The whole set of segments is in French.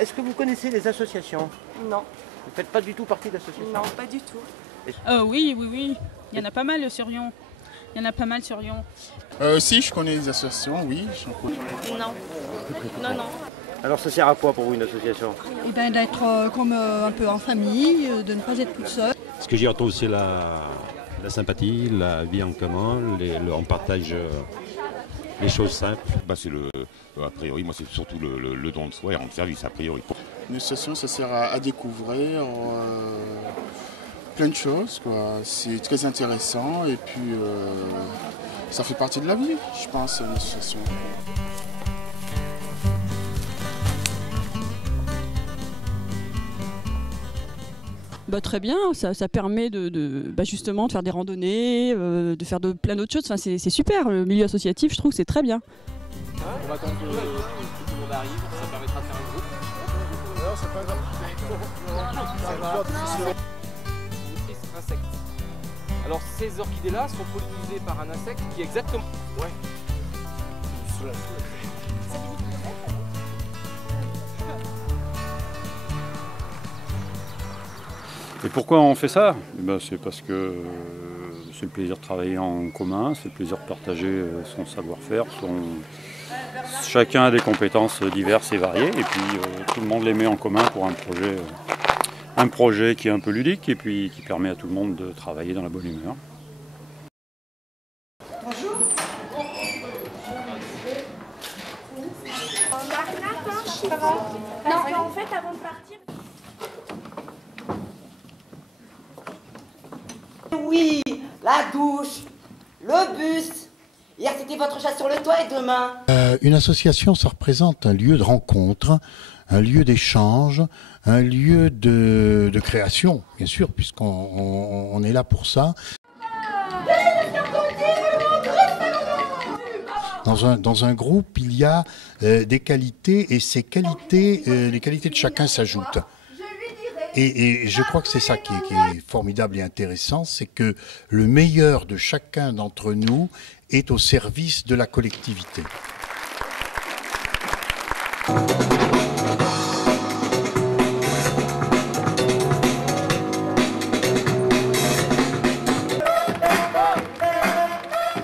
est-ce que vous connaissez les associations? Non. Vous ne faites pas du tout partie d'associations? Non, pas du tout. Oui. Il y en a pas mal sur Lyon. Si, je connais les associations, oui. Non. Alors ça sert à quoi pour vous une association? Eh ben, d'être comme un peu en famille, de ne pas être toute seule. Ce que j'y retrouve, c'est la sympathie, la vie en commun, on partage les choses simples. A priori, moi c'est surtout le don de soi et rendre service, a priori. Une association, ça sert à découvrir plein de choses, quoi. C'est très intéressant et puis ça fait partie de la vie, je pense, une association. Très bien, ça permet justement de faire des randonnées, de faire plein d'autres choses. Enfin, c'est super, le milieu associatif, je trouve que c'est très bien. On va attendre que tout le monde arrive, ça permettra de faire un groupe. Non, c'est pas grave. Ça va. Insecte. Alors ces orchidées-là sont pollinisées par un insecte qui est exactement... Ouais. Et pourquoi on fait ça? C'est parce que c'est le plaisir de travailler en commun, c'est le plaisir de partager son savoir-faire. Chacun a des compétences diverses et variées, et puis tout le monde les met en commun pour un projet qui est un peu ludique et puis qui permet à tout le monde de travailler dans la bonne humeur. Bonjour. Non, en fait, avant de partir... Oui, la douche, le bus. Hier, c'était votre chat sur le toit et demain... Une association, ça représente un lieu de rencontre, un lieu d'échange, un lieu de création, bien sûr, puisqu'on est là pour ça. Dans un groupe, il y a des qualités, et ces qualités, les qualités de chacun s'ajoutent. Et je crois que c'est ça qui est formidable et intéressant, c'est que le meilleur de chacun d'entre nous est au service de la collectivité.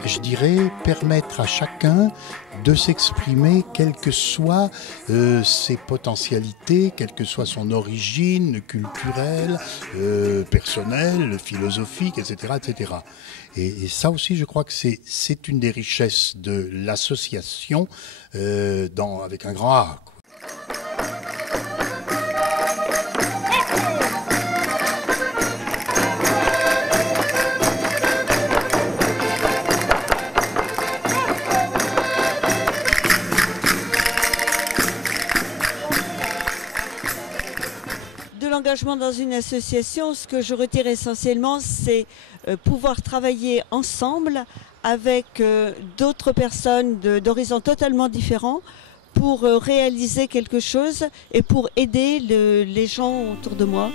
Je dirais permettre à chacun de s'exprimer, quelles que soient ses potentialités, quelle que soit son origine culturelle, personnelle, philosophique, etc., etc. Et ça aussi, je crois que c'est une des richesses de l'association avec un grand A. L'engagement dans une association, ce que je retire essentiellement, c'est pouvoir travailler ensemble avec d'autres personnes d'horizons totalement différents pour réaliser quelque chose et pour aider les gens autour de moi.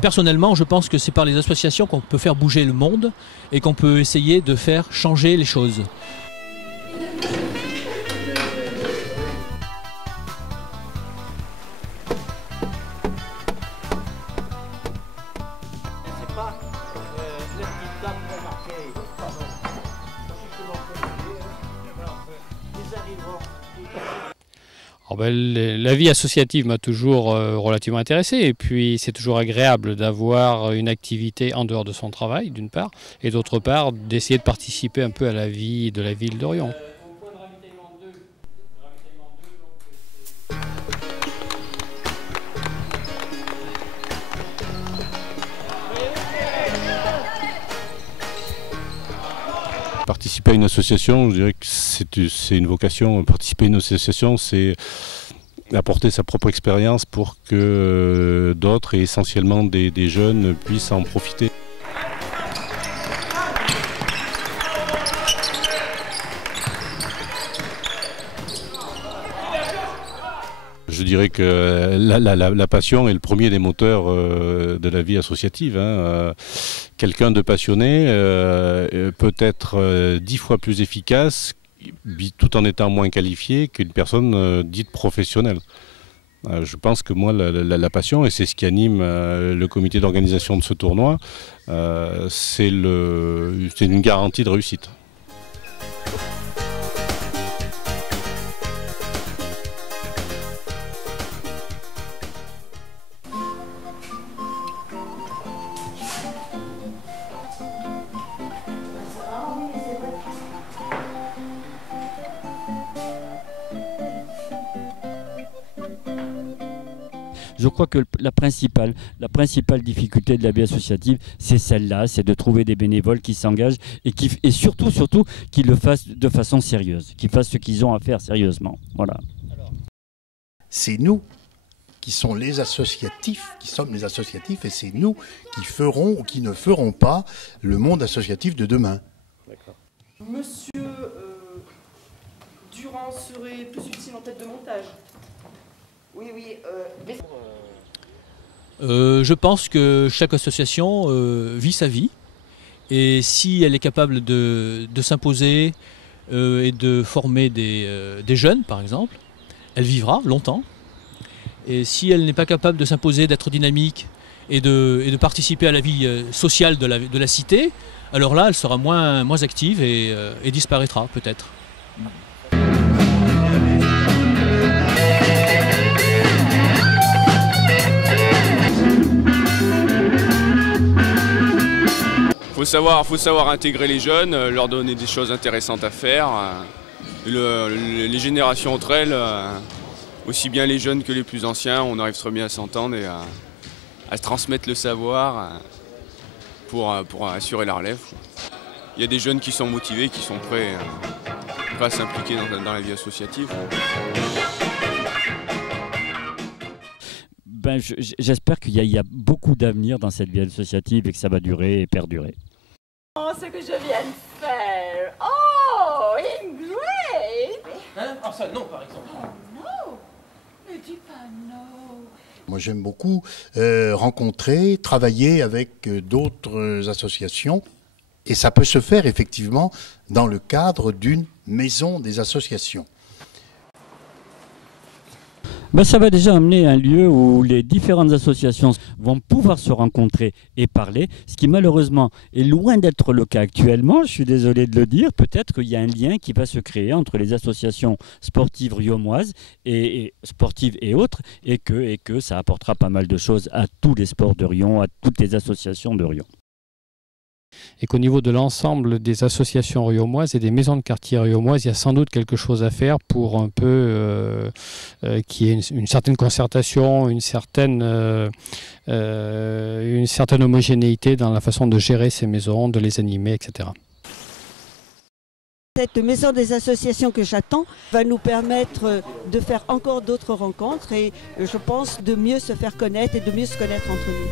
Personnellement, je pense que c'est par les associations qu'on peut faire bouger le monde et qu'on peut essayer de faire changer les choses. La vie associative m'a toujours relativement intéressé, et puis c'est toujours agréable d'avoir une activité en dehors de son travail d'une part, et d'autre part d'essayer de participer un peu à la vie de la ville d'Orion. Participer à une association, je dirais que c'est une vocation. Participer à une association, c'est apporter sa propre expérience pour que d'autres, et essentiellement des jeunes, puissent en profiter. Je dirais que la passion est le premier des moteurs de la vie associative. Quelqu'un de passionné peut être 10 fois plus efficace tout en étant moins qualifié qu'une personne dite professionnelle. Je pense que moi, la passion, et c'est ce qui anime le comité d'organisation de ce tournoi, c'est une garantie de réussite. Je crois que la principale difficulté de la vie associative, c'est celle-là, c'est de trouver des bénévoles qui s'engagent et surtout qui le fassent de façon sérieuse, qui fassent ce qu'ils ont à faire sérieusement. Voilà. C'est nous qui sommes les associatifs, et c'est nous qui ferons ou qui ne ferons pas le monde associatif de demain. Monsieur Durand serait plus utile en tête de montage. Oui, je pense que chaque association vit sa vie et si elle est capable de s'imposer et de former des jeunes par exemple, elle vivra longtemps. Et si elle n'est pas capable de s'imposer, d'être dynamique et de participer à la vie sociale de la cité, alors là elle sera moins active et disparaîtra peut-être. Faut savoir intégrer les jeunes, leur donner des choses intéressantes à faire. Les générations entre elles, aussi bien les jeunes que les plus anciens, on arrive très bien à s'entendre et à se transmettre le savoir pour assurer la relève. Il y a des jeunes qui sont motivés, qui sont prêts à s'impliquer dans la vie associative. J'espère qu'il y a beaucoup d'avenir dans cette vie associative et que ça va durer et perdurer. Oh, ce que je viens de faire. Oh, Ingrid. Ah ça, non, par exemple. Oh, non. Ne dis pas non. Moi, j'aime beaucoup rencontrer, travailler avec d'autres associations. Et ça peut se faire effectivement dans le cadre d'une maison des associations. Ça va déjà amener un lieu où les différentes associations vont pouvoir se rencontrer et parler, ce qui malheureusement est loin d'être le cas actuellement, je suis désolé de le dire. Peut-être qu'il y a un lien qui va se créer entre les associations sportives riaumoises et sportives et autres, et que ça apportera pas mal de choses à tous les sports de Riom, à toutes les associations de Riom. Et qu'au niveau de l'ensemble des associations riaumoises et des maisons de quartier riaumoises, il y a sans doute quelque chose à faire pour un peu qu'il y ait une certaine concertation, une certaine homogénéité dans la façon de gérer ces maisons, de les animer, etc. Cette maison des associations que j'attends va nous permettre de faire encore d'autres rencontres et je pense de mieux se faire connaître et de mieux se connaître entre nous.